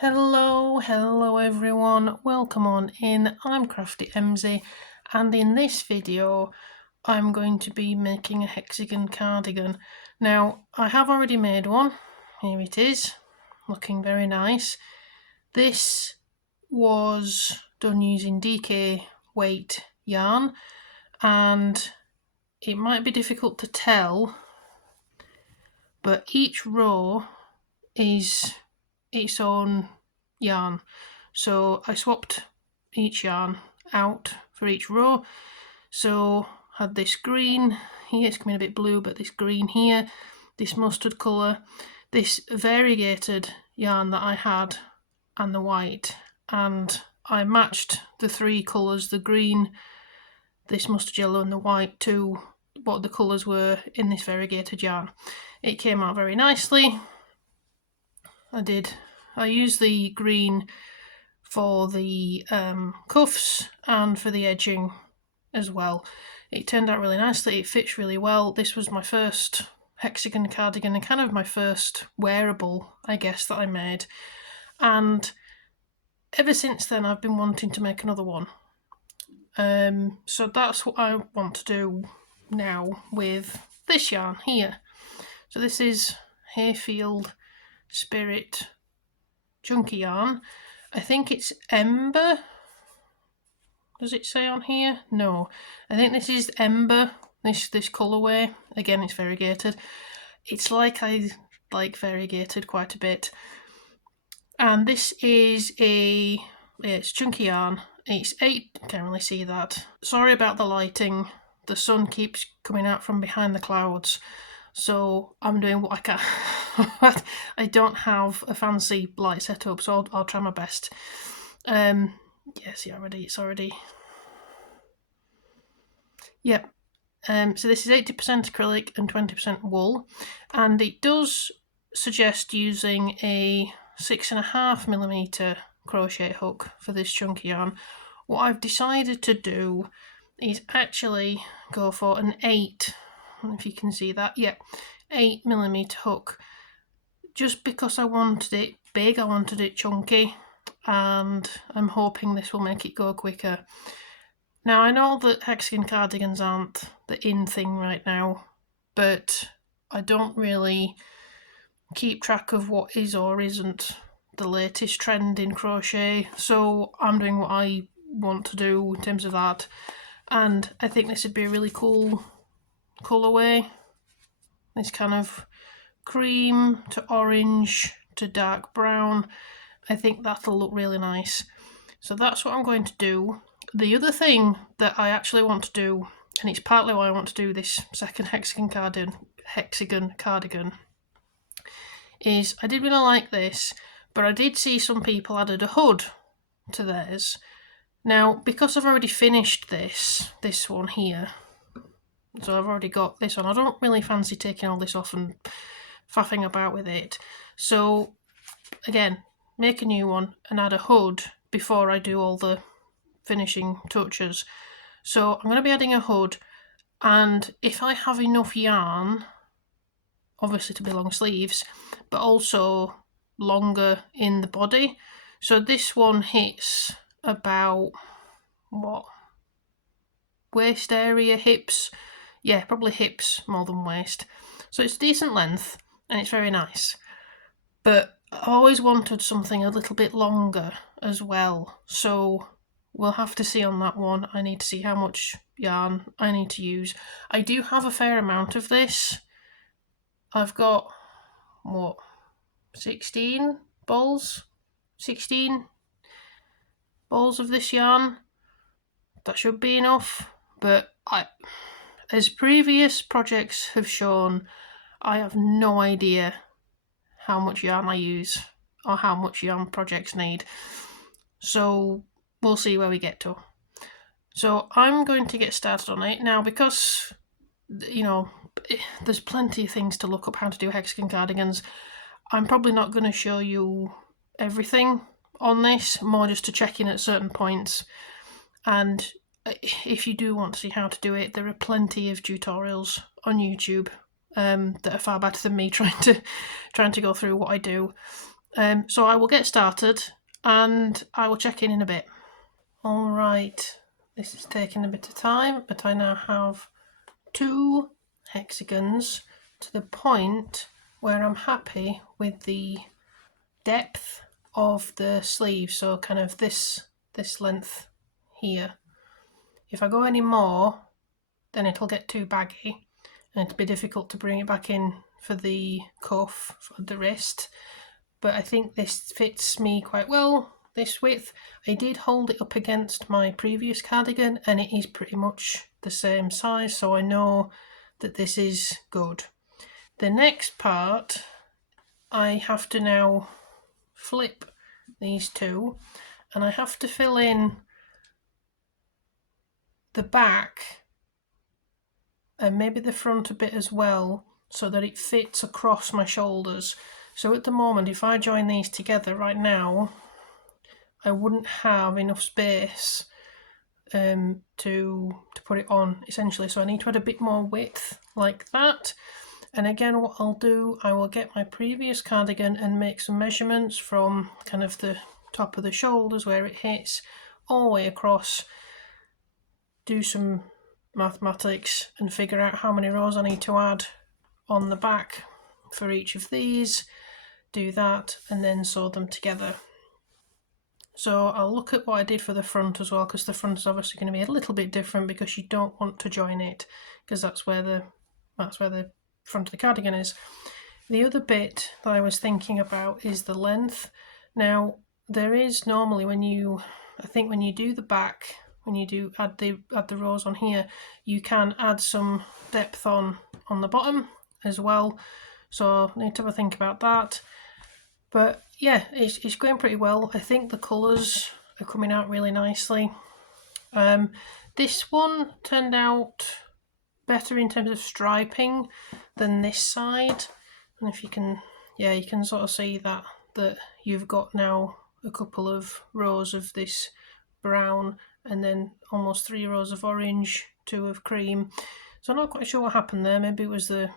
Hello everyone, welcome on in. I'm Crafty MZ, and in this video I'm going to be making a hexagon cardigan. Now I have already made one, here it is, looking very nice. This was done using DK weight yarn, and it might be difficult to tell, but each row is its own yarn. So I swapped each yarn out for each row. So had this green here, it's coming a bit blue, but this green here, this mustard colour, this variegated yarn that I had, and the white, and I matched the three colours, the green, this mustard yellow and the white, to what the colours were in this variegated yarn. It came out very nicely. I used the green for the cuffs and for the edging as well. It turned out really nicely, it fits really well. This was my first hexagon cardigan and kind of my first wearable, I guess, that I made. And ever since then I've been wanting to make another one. So that's what I want to do now with this yarn here. So this is Hayfield Spirit chunky yarn. I think it's Ember. Does it say on here? No. I think this is Ember, this colourway. Again, it's variegated. It's like I like variegated quite a bit. And this is it's chunky yarn. It's 8, can't really see that. Sorry about the lighting. The sun keeps coming out from behind the clouds. So I'm doing what I can. I don't have a fancy light setup, so I'll try my best. Yes, yeah, it's already. Yep. So this is 80% acrylic and 20% wool, and it does suggest using a 6.5mm crochet hook for this chunky yarn. What I've decided to do is actually go for an 8. I don't know if you can see that. Yeah, 8mm hook. Just because I wanted it big, I wanted it chunky, and I'm hoping this will make it go quicker. Now I know that hexagon cardigans aren't the in thing right now, but I don't really keep track of what is or isn't the latest trend in crochet, so I'm doing what I want to do in terms of that, and I think this would be a really cool colourway. This kind of cream to orange to dark brown. I think that'll look really nice. So that's what I'm going to do. The other thing that I actually want to do, and it's partly why I want to do this second hexagon cardigan, is I did really like this, but I did see some people added a hood to theirs. Now, because I've already finished this one here, so I've already got this one, I don't really fancy taking all this off and faffing about with it. So again, make a new one and add a hood before I do all the finishing touches. So I'm going to be adding a hood, and if I have enough yarn, obviously to be long sleeves, but also longer in the body. So this one hits about, what, waist area, hips? Yeah, probably hips more than waist. So it's decent length and it's very nice. But I always wanted something a little bit longer as well. So we'll have to see on that one. I need to see how much yarn I need to use. I do have a fair amount of this. I've got, what, 16 balls? 16 balls of this yarn. That should be enough, but as previous projects have shown, I have no idea how much yarn I use or how much yarn projects need. So we'll see where we get to. So I'm going to get started on it now, because, you know, there's plenty of things to look up how to do hexagon cardigans. I'm probably not going to show you everything on this, more just to check in at certain points. And if you do want to see how to do it, there are plenty of tutorials on YouTube that are far better than me trying to go through what I do. So I will get started and I will check in a bit. Alright, this is taking a bit of time, but I now have 2 hexagons to the point where I'm happy with the depth of the sleeve, so kind of this length here. If I go any more, then it'll get too baggy and it'll be difficult to bring it back in for the cuff, for the wrist. But I think this fits me quite well, this width. I did hold it up against my previous cardigan and it is pretty much the same size, so I know that this is good. The next part, I have to now flip these two and I have to fill in the back and maybe the front a bit as well so that it fits across my shoulders. So at the moment, if I join these together right now, I wouldn't have enough space to put it on, essentially. So I need to add a bit more width like that. And again, what I'll do, I will get my previous cardigan and make some measurements from kind of the top of the shoulders where it hits all the way across, do some mathematics and figure out how many rows I need to add on the back for each of these, do that and then sew them together. So I'll look at what I did for the front as well, because the front is obviously going to be a little bit different because you don't want to join it, because that's where the front of the cardigan is. The other bit that I was thinking about is the length. Now there is normally when you do the back, when you do add the rows on here, you can add some depth on the bottom as well. So I need to have a think about that. But yeah, it's going pretty well. I think the colours are coming out really nicely. This one turned out better in terms of striping than this side. And if you can, yeah, you can sort of see that you've got now a couple of rows of this brown and then almost 3 rows of orange, 2 of cream. So I'm not quite sure what happened there. Maybe it was the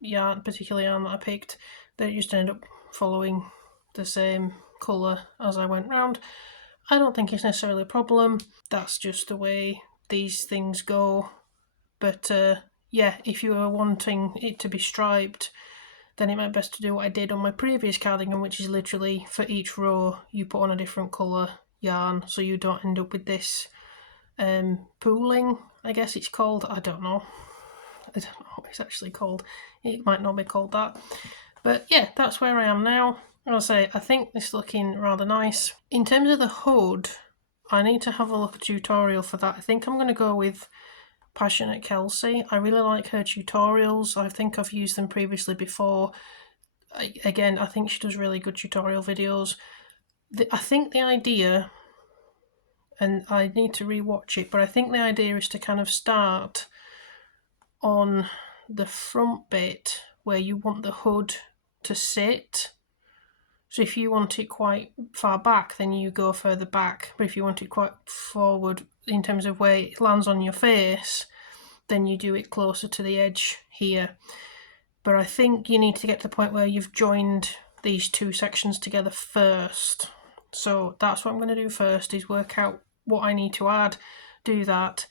particular yarn that I picked, that it just ended up following the same colour as I went round. I don't think it's necessarily a problem. That's just the way these things go. But yeah, if you are wanting it to be striped, then it might be best to do what I did on my previous cardigan, which is literally for each row you put on a different colour yarn, so you don't end up with this pooling, I guess it's called. I don't know what it's actually called. It might not be called that. But yeah, that's where I am now. I'll say I think this is looking rather nice. In terms of the hood, I need to have a look at a tutorial for that. I think I'm going to go with Passionate Kelsey. I really like her tutorials. I think I've used them previously before. Again, I think she does really good tutorial videos. I think the idea, and I need to rewatch it, but I think the idea is to kind of start on the front bit where you want the hood to sit. So if you want it quite far back, then you go further back. But if you want it quite forward in terms of where it lands on your face, then you do it closer to the edge here. But I think you need to get to the point where you've joined these 2 sections together first. So that's what I'm going to do first, is work out what I need to add, do that.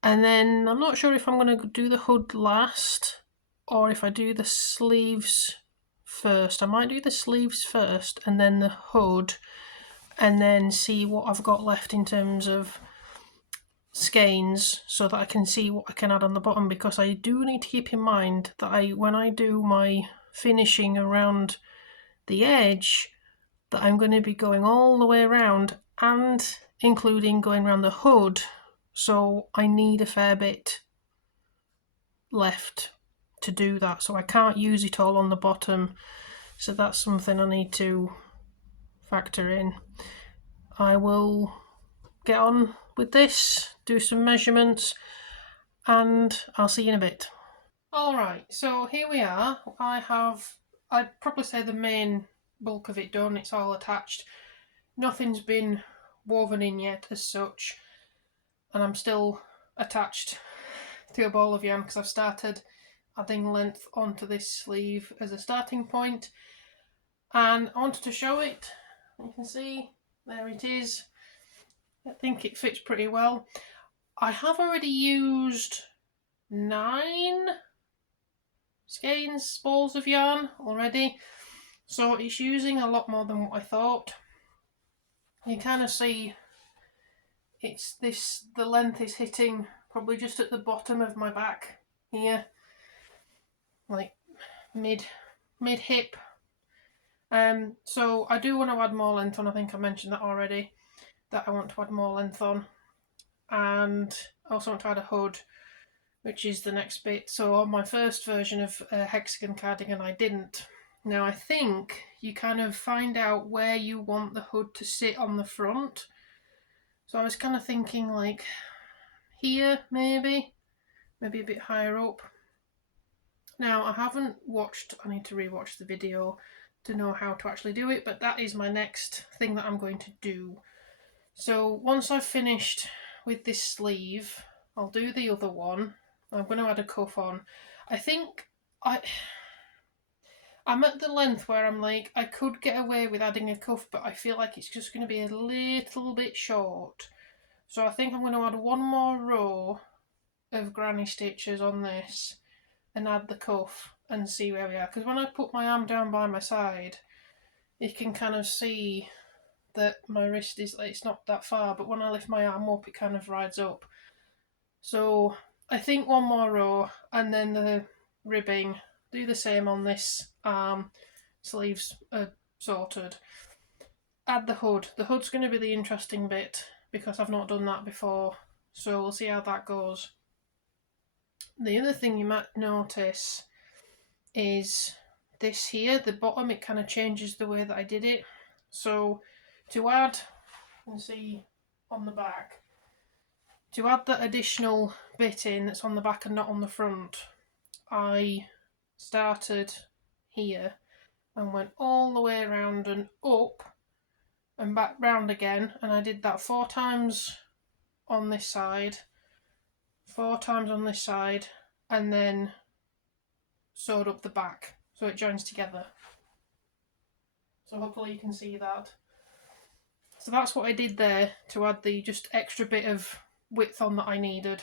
And then I'm not sure if I'm going to do the hood last or if I do the sleeves first. I might do the sleeves first and then the hood, and then see what I've got left in terms of skeins so that I can see what I can add on the bottom, because I do need to keep in mind that when I do my finishing around the edge, that I'm going to be going all the way around and including going around the hood, so I need a fair bit left to do that, so I can't use it all on the bottom. So that's something I need to factor in. I will get on with this, do some measurements, and I'll see you in a bit. Alright, so here we are. I'd probably say the main bulk of it done. It's all attached. Nothing's been woven in yet as such, and I'm still attached to a ball of yarn because I've started adding length onto this sleeve as a starting point. and I wanted to show it. You can see, there it is. I think it fits pretty well. I have already used 9 skeins, balls of yarn already, so it's using a lot more than what I thought. You kind of see the length is hitting probably just at the bottom of my back here, like mid hip. So I do want to add more length on. I think I mentioned that already, that I want to add more length on, and I also want to add a hood, which is the next bit. So on my first version of hexagon cardigan I didn't. Now I think you kind of find out where you want the hood to sit on the front. So I was kind of thinking like here, maybe a bit higher up. Now I haven't watched, I need to rewatch the video to know how to actually do it, but that is my next thing that I'm going to do. So once I've finished with this sleeve, I'll do the other one. I'm going to add a cuff on. I think I'm at the length where I'm like, I could get away with adding a cuff, but I feel like it's just going to be a little bit short. So I think I'm going to add one more row of granny stitches on this and add the cuff and see where we are. Because when I put my arm down by my side, you can kind of see that my wrist is, it's not that far, but when I lift my arm up, it kind of rides up. So I think one more row, and then the ribbing, do the same on this arm, sleeves are sorted. Add the hood. The hood's going to be the interesting bit because I've not done that before, so we'll see how that goes. The other thing you might notice is this here, the bottom, it kind of changes the way that I did it. So to add, you can see on the back, to add that additional bit in that's on the back and not on the front, I started here and went all the way around and up and back round again, and I did that 4 times on this side, 4 times on this side, and then sewed up the back so it joins together. So hopefully you can see that. So that's what I did there to add the just extra bit of width on that I needed.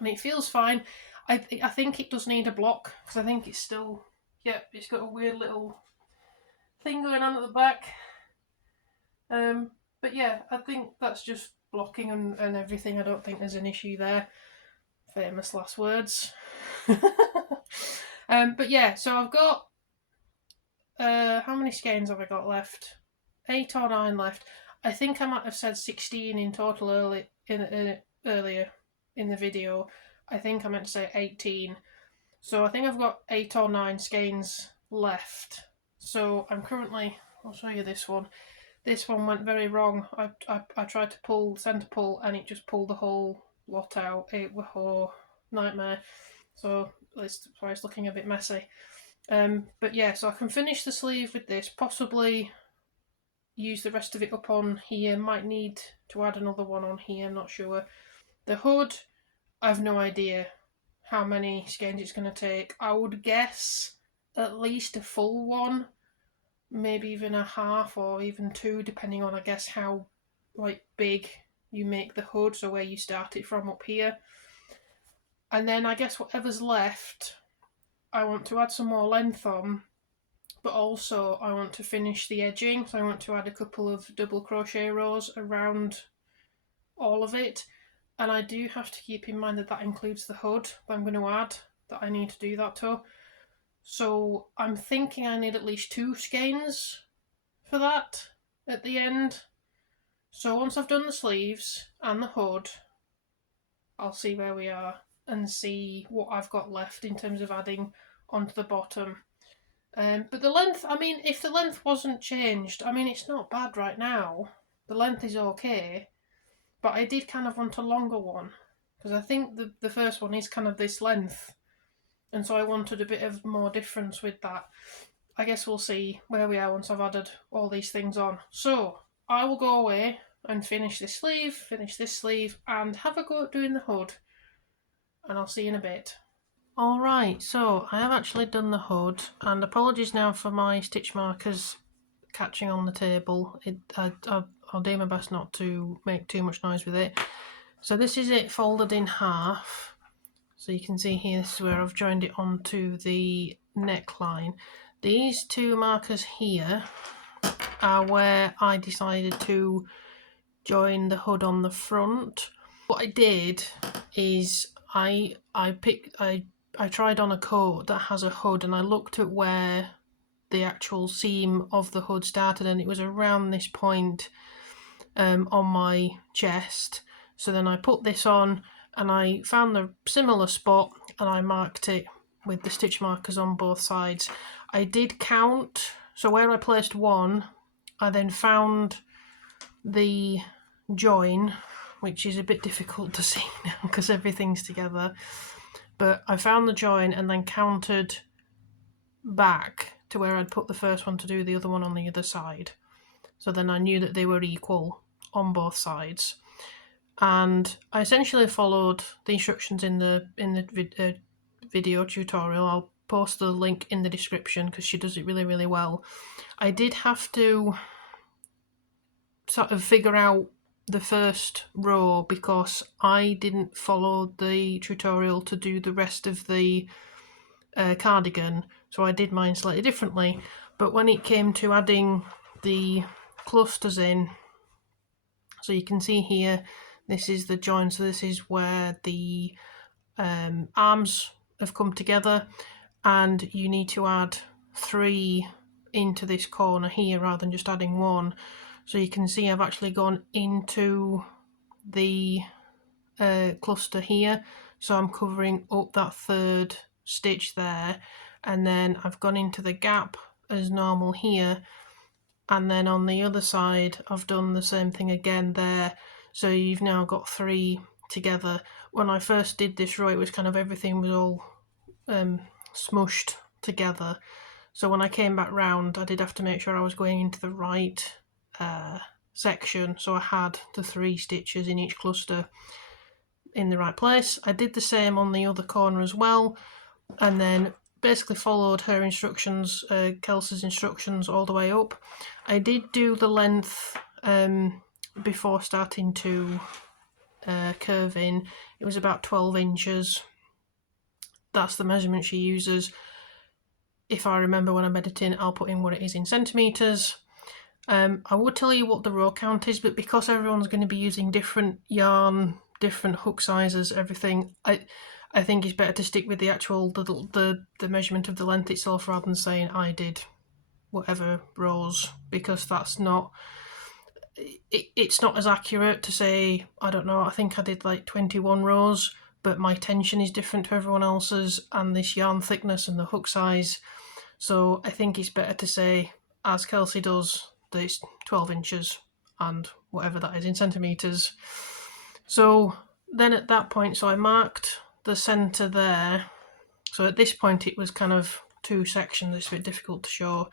And it feels fine. I think it does need a block because I think it's still, yeah, it's got a weird little thing going on at the back. But yeah, I think that's just blocking and everything. I don't think there's an issue there. Famous last words. But yeah, so I've got, how many skeins have I got left? 8 or 9 left. I think I might have said 16 in total earlier in the video. I think I meant to say 18. So I think I've got 8 or 9 skeins left. So I'm currently, I'll show you this one. This one went very wrong. I tried to pull centre pull and it just pulled the whole lot out. It was a nightmare. So it's why it's looking a bit messy. But yeah, so I can finish the sleeve with this, possibly use the rest of it up on here, might need to add another one on here, not sure. The hood, I've no idea how many skeins it's going to take. I would guess at least a full one, maybe even a half or even 2, depending on, I guess, how like big you make the hood, so where you start it from up here. And then I guess whatever's left, I want to add some more length on, but also I want to finish the edging, so I want to add a couple of double crochet rows around all of it. And I do have to keep in mind that that includes the hood that I'm going to add, that I need to do that to. So I'm thinking I need at least 2 skeins for that at the end. So once I've done the sleeves and the hood, I'll see where we are and see what I've got left in terms of adding onto the bottom. But the length, I mean, if the length wasn't changed, I mean, it's not bad right now. The length is okay, but I did kind of want a longer one because I think the first one is kind of this length, and so I wanted a bit of more difference with that. I guess we'll see where we are once I've added all these things on. So I will go away and finish this sleeve, and have a go at doing the hood, and I'll see you in a bit. Alright, so I have actually done the hood, and apologies now for my stitch markers catching on the table. I'll do my best not to make too much noise with it. So this is it folded in half. So you can see here, this is where I've joined it onto the neckline. These two markers here are where I decided to join the hood on the front. What I did is I tried on a coat that has a hood, and I looked at where the actual seam of the hood started, and it was around this point on my chest. So then I put this on and I found the similar spot and I marked it with the stitch markers on both sides. I did count, so where I placed one, I then found the join, which is a bit difficult to see now because everything's together, but I found the join and then counted back to where I'd put the first one to do the other one on the other side. So then I knew that they were equal on both sides, and I essentially followed the instructions in the video tutorial. I'll post the link in the description because she does it really well. I did have to sort of figure out the first row because I didn't follow the tutorial to do the rest of the cardigan, so I did mine slightly differently. But when it came to adding the clusters in, so you can see here, this is the join, so this is where the arms have come together, and you need to add 3 into this corner here rather than just adding 1. So you can see I've actually gone into the cluster here, so I'm covering up that 3rd stitch there, and then I've gone into the gap as normal here, and then on the other side I've done the same thing again there. So you've now got 3 together. When I first did this row, it was kind of everything was all smushed together, so when I came back round I did have to make sure I was going into the right section, so I had the 3 stitches in each cluster in the right place. I did the same on the other corner as well, and then basically followed her instructions, Kelsey's instructions, all the way up. I did do the length before starting to curve in. It was about 12 inches. That's the measurement she uses. If I remember when I'm editing, I'll put in what it is in centimetres. I would tell you what the row count is, but because everyone's going to be using different yarn, different hook sizes, everything, I think it's better to stick with the actual the measurement of the length itself rather than saying I did whatever rows, because that's not, it's not as accurate to say, I don't know, I think I did like 21 rows, but my tension is different to everyone else's, and this yarn thickness and the hook size. So I think it's better to say, as Kelsey does, that it's 12 inches and whatever that is in centimetres. So then at that point, so I marked the centre there. So at this point it was kind of 2 sections. It's a bit difficult to show,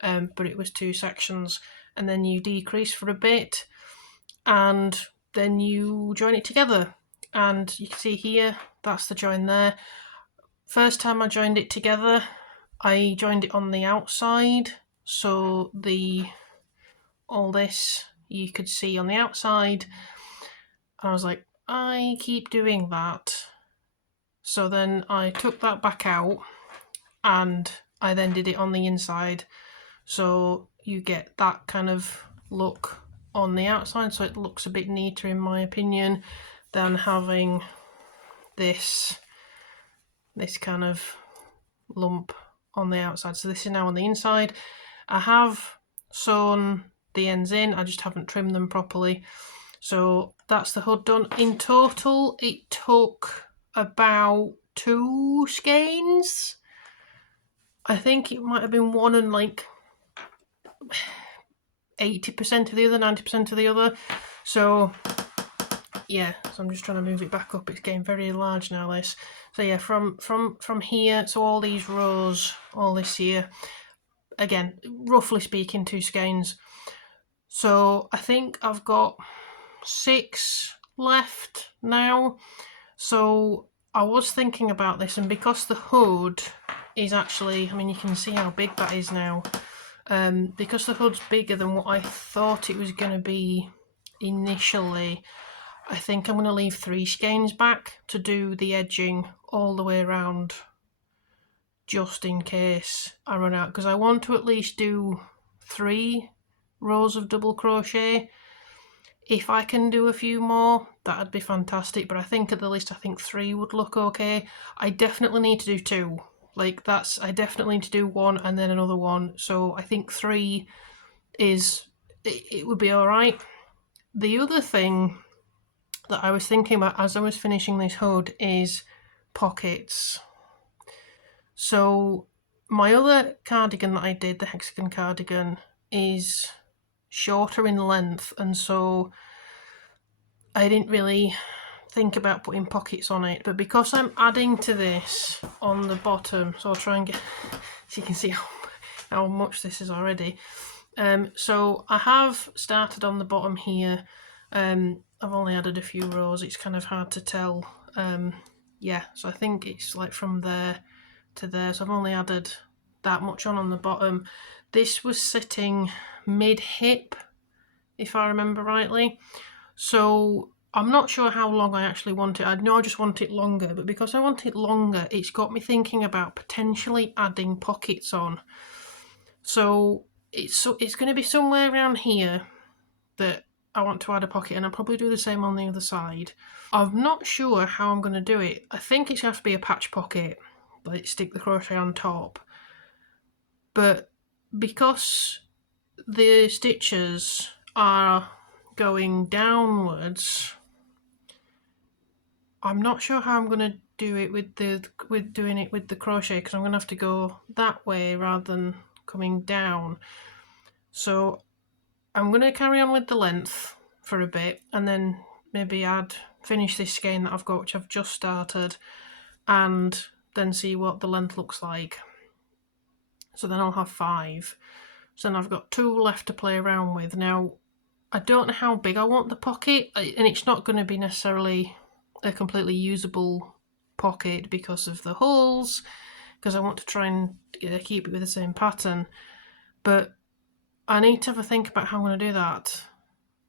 but it was 2 sections, and then you decrease for a bit and then you join it together, and you can see here that's the join there. First time I joined it together, I joined it on the outside, so all this you could see on the outside, and I was like, I keep doing that. So then I took that back out and I then did it on the inside, so you get that kind of look on the outside, so it looks a bit neater in my opinion than having this kind of lump on the outside. So this is now on the inside. I have sewn the ends in, I just haven't trimmed them properly. So that's the hood done. In total it took about 2 skeins. I think it might have been one and like 80% of the other, 90% of the other. So yeah, so I'm just trying to move it back up. It's getting very large now, this. So yeah, from here, so all these rows, all this here, again, roughly speaking, 2 skeins. So I think I've got 6 left now. So I was thinking about this, and because the hood is actually, I mean, you can see how big that is now. Because the hood's bigger than what I thought it was going to be initially, I think I'm going to leave 3 skeins back to do the edging all the way around, just in case I run out, because I want to at least do 3 rows of double crochet. If I can do a few more, that'd be fantastic, but I think at the least, I think 3 would look okay. I definitely need to do 2. Like, I definitely need to do 1 and then another one, so I think 3 is, it would be alright. The other thing that I was thinking about as I was finishing this hood is pockets. So my other cardigan that I did, the hexagon cardigan, is shorter in length, and so I didn't really think about putting pockets on it, but because I'm adding to this on the bottom, so I'll try and get, so you can see how much this is already. So I have started on the bottom here. I've only added a few rows, it's kind of hard to tell. Yeah, so I think it's like from there to there, so I've only added that much on the bottom. This was sitting mid-hip, if I remember rightly. So I'm not sure how long I actually want it. I know I just want it longer, but because I want it longer, it's got me thinking about potentially adding pockets on. So it's going to be somewhere around here that I want to add a pocket, and I'll probably do the same on the other side. I'm not sure how I'm going to do it. I think it's going to have to be a patch pocket, like stick the crochet on top. But because the stitches are going downwards, I'm not sure how I'm going to do it with doing it with the crochet, because I'm going to have to go that way rather than coming down. So I'm going to carry on with the length for a bit, and then maybe finish this skein that I've got, which I've just started, and then see what the length looks like. So then I'll have 5. So then I've got 2 left to play around with. Now, I don't know how big I want the pocket, and it's not going to be necessarily a completely usable pocket because of the holes, because I want to try and keep it with the same pattern. But I need to have a think about how I'm going to do that,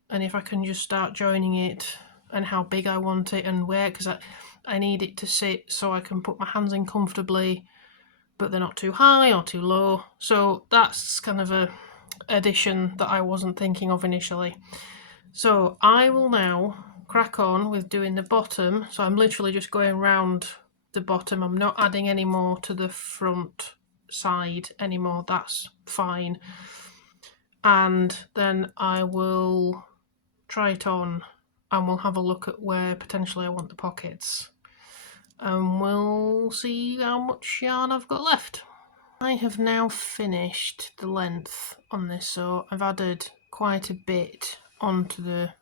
and if I can just start joining it, and how big I want it and where, because I need it to sit so I can put my hands in comfortably, but they're not too high or too low. So that's kind of a addition that I wasn't thinking of initially. So I will now crack on with doing the bottom. So I'm literally just going around the bottom. I'm not adding any more to the front side anymore. That's fine. And then I will try it on, and we'll have a look at where potentially I want the pockets, and we'll see how much yarn I've got left. I have now finished the length on this, so I've added quite a bit onto the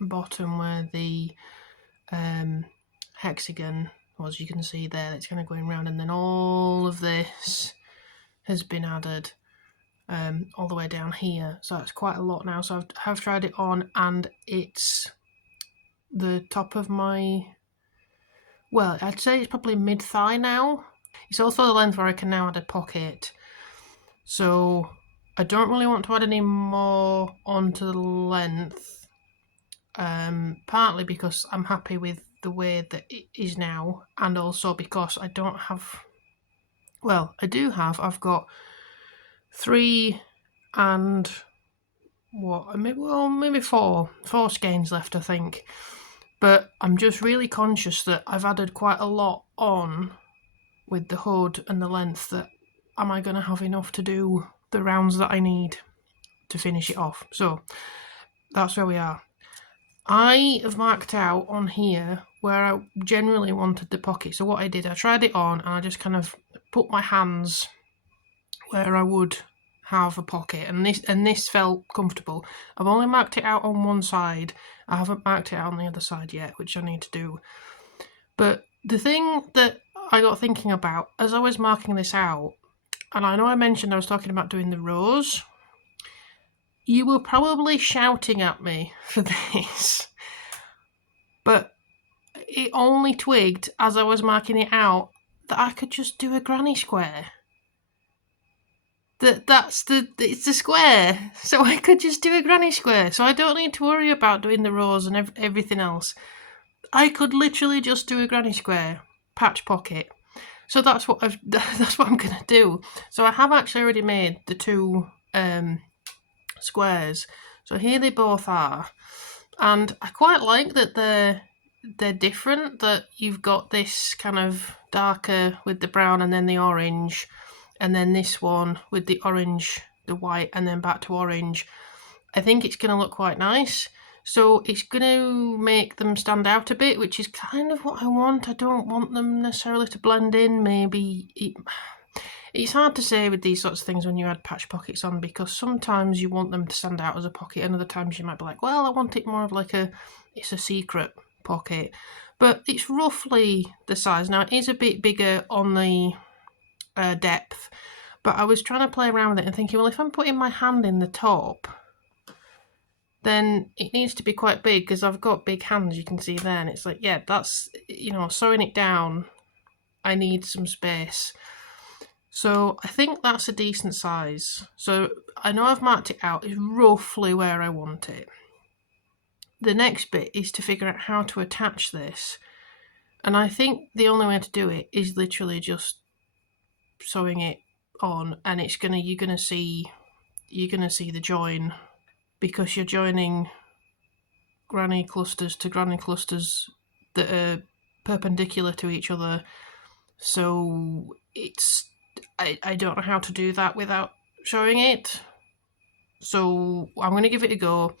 bottom where the hexagon was. You can see there it's kind of going round, and then all of this has been added all the way down here, so it's quite a lot now. So I have tried it on, and it's the top of my, well, I'd say it's probably mid-thigh now. It's also the length where I can now add a pocket. So I don't really want to add any more onto the length, partly because I'm happy with the way that it is now, and also because I don't have, well, I do have, I've got 3 and what, maybe four skeins left, I think. But I'm just really conscious that I've added quite a lot on with the hood and the length, that am I going to have enough to do the rounds that I need to finish it off? So that's where we are. I have marked out on here where I generally wanted the pocket. So what I did, I tried it on, and I just kind of put my hands where I would have a pocket, and this felt comfortable. I've only marked it out on one side. I haven't marked it out on the other side yet, which I need to do. But the thing that I got thinking about as I was marking this out, and I know I mentioned I was talking about doing the rows, you were probably shouting at me for this, but it only twigged as I was marking it out that I could just do a granny square. It's the square, so I could just do a granny square. So I don't need to worry about doing the rows and everything else. I could literally just do a granny square, patch pocket. So that's what I'm gonna do. So I have actually already made the two squares. So here they both are, and I quite like that they're different. That you've got this kind of darker with the brown and then the orange, and then this one with the orange, the white, and then back to orange. I think it's going to look quite nice. So it's going to make them stand out a bit, which is kind of what I want. I don't want them necessarily to blend in. Maybe it's hard to say with these sorts of things when you add patch pockets on, because sometimes you want them to stand out as a pocket, and other times you might be like, well, I want it more of like it's a secret pocket. But it's roughly the size. Now, it is a bit bigger on the depth, but I was trying to play around with it and thinking, well, if I'm putting my hand in the top, then it needs to be quite big, because I've got big hands, you can see there, and it's like, yeah, that's, sewing it down, I need some space. So I think that's a decent size. So I know I've marked it out, it's roughly where I want it. The next bit is to figure out how to attach this, and I think the only way to do it is literally just sewing it on, and you're gonna see the join, because you're joining granny clusters to granny clusters that are perpendicular to each other. So I don't know how to do that without showing it. So I'm going to give it a go,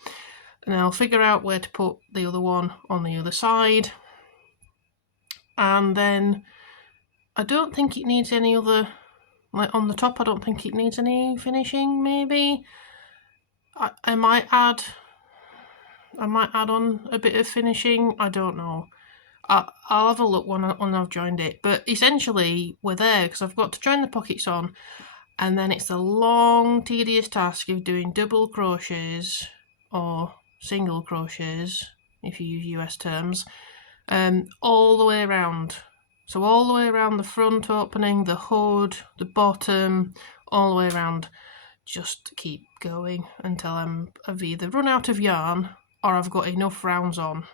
and I'll figure out where to put the other one on the other side. And then I don't think it needs any other, like on the top, I don't think it needs any finishing. Maybe I might add on a bit of finishing. I don't know. I'll have a look when I've joined it. But essentially, we're there, because I've got to join the pockets on, and then it's the long, tedious task of doing double crochets, or single crochets, if you use US terms, all the way around. So all the way around the front opening, the hood, the bottom, all the way around. Just keep going until I've either run out of yarn or I've got enough rounds on.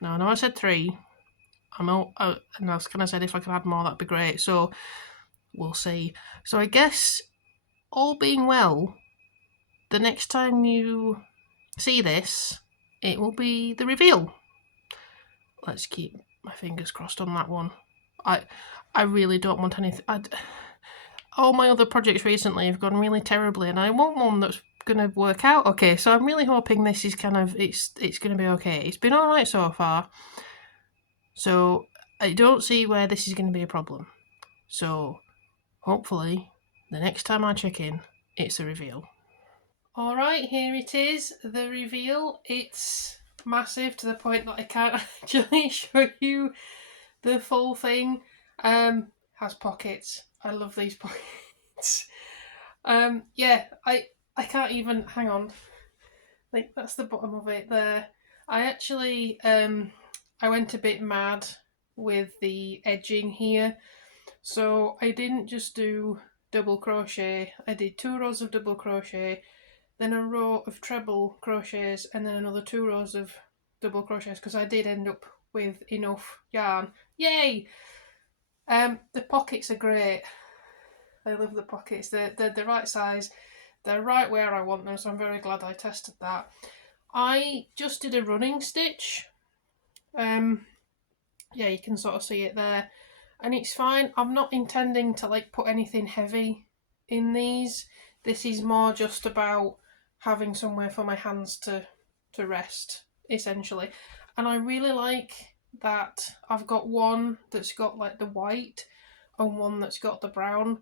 Now, I know I said 3. And I was kind of said if I could add more, that'd be great. So we'll see. So I guess, all being well, the next time you see this, it will be the reveal. Let's keep my fingers crossed on that one. I really don't want anything. All my other projects recently have gone really terribly, and I want one that's going to work out okay. So I'm really hoping this is kind of, it's going to be okay. It's been all right so far. So I don't see where this is going to be a problem. So hopefully the next time I check in, it's a reveal. Alright, here it is, the reveal. It's massive to the point that I can't actually show you the full thing. Has pockets. I love these pockets. Yeah, I can't even, hang on. Like, that's the bottom of it there. I actually, I went a bit mad with the edging here. So I didn't just do double crochet, I did 2 rows of double crochet, then a row of treble crochets, and then another 2 rows of double crochets, because I did end up with enough yarn. Yay! The pockets are great. I love the pockets. They're the right size. They're right where I want them, so I'm very glad I tested that. I just did a running stitch. Yeah, you can sort of see it there. And it's fine. I'm not intending to like put anything heavy in these. This is more just about having somewhere for my hands to rest, essentially. And I really like that I've got one that's got like the white and one that's got the brown.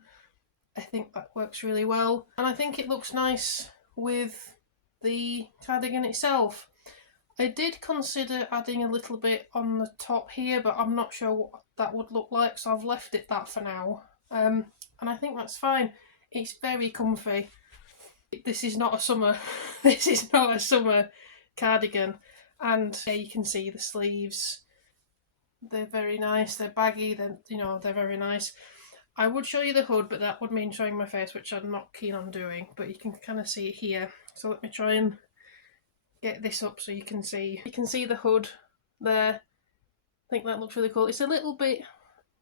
I think that works really well. And I think it looks nice with the cardigan itself. I did consider adding a little bit on the top here, but I'm not sure what that would look like, so I've left it that for now. And I think that's fine. It's very comfy. This is not a summer. This is not a summer cardigan. And yeah, you can see the sleeves They're very nice. They're baggy. They're very nice. I would show you the hood, but that would mean showing my face, which I'm not keen on doing. But you can kind of see it here. So let me try and get this up so you can see. You can see the hood there. I think that looks really cool. It's a little bit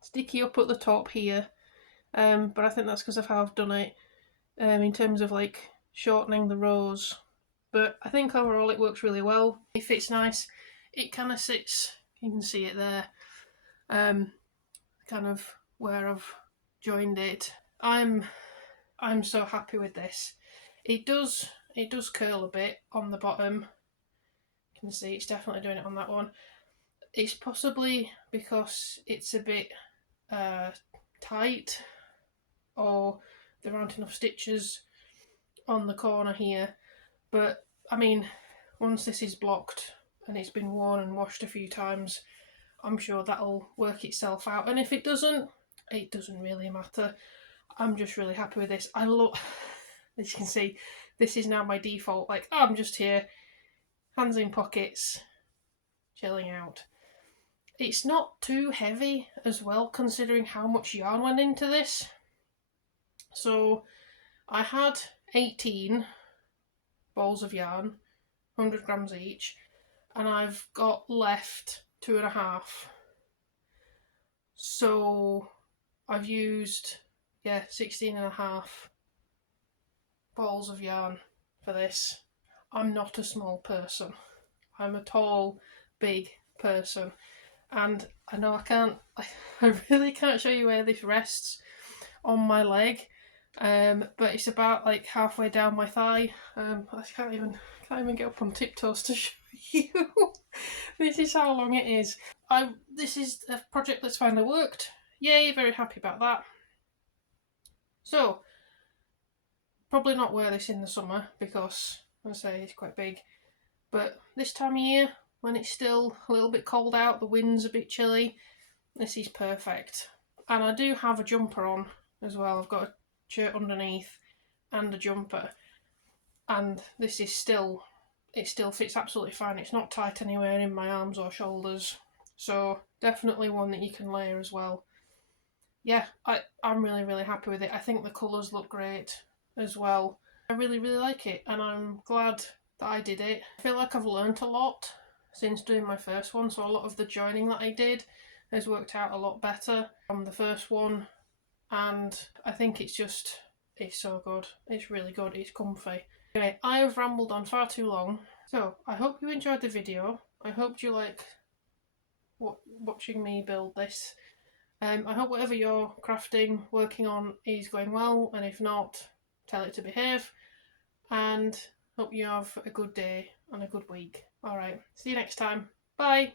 sticky up at the top here, but I think that's because of how I've done it in terms of like shortening the rows. But I think overall it works really well. It fits nice. It kind of sits. You can see it there. Kind of where I've joined it. I'm so happy with this. It does curl a bit on the bottom. You can see it's definitely doing it on that one. It's possibly because it's a bit tight, or there aren't enough stitches on the corner here. But I mean, once this is blocked and it's been worn and washed a few times, I'm sure that'll work itself out. And if it doesn't really matter. I'm just really happy with this. I love, as you can see, this is now my default. Like, oh, I'm just here, hands in pockets, chilling out. It's not too heavy as well, considering how much yarn went into this. So I had 18 balls of yarn, 100 grams each, and I've got left 2.5. So I've used 16.5 balls of yarn for this. I'm not a small person. I'm a tall, big person. And I know I really can't show you where this rests on my leg. But it's about like halfway down my thigh. I can't even get up on tiptoes to show you. This is how long it is. This is a project that's finally worked. Yay, very happy about that. So, probably not wear this in the summer because, as I say, it's quite big. But this time of year, when it's still a little bit cold out, the wind's a bit chilly, this is perfect. And I do have a jumper on as well. I've got a shirt underneath and a jumper. And this is still, it still fits absolutely fine. It's not tight anywhere in my arms or shoulders. So definitely one that you can layer as well. Yeah, I'm really, really happy with it. I think the colours look great as well. I really, really like it, and I'm glad that I did it. I feel like I've learnt a lot since doing my first one, so a lot of the joining that I did has worked out a lot better from the first one, and I think it's so good. It's really good. It's comfy. Anyway, I have rambled on far too long, so I hope you enjoyed the video. I hope you like watching me build this. I hope whatever you're crafting, working on is going well, and if not, tell it to behave. And hope you have a good day and a good week. Alright, see you next time. Bye!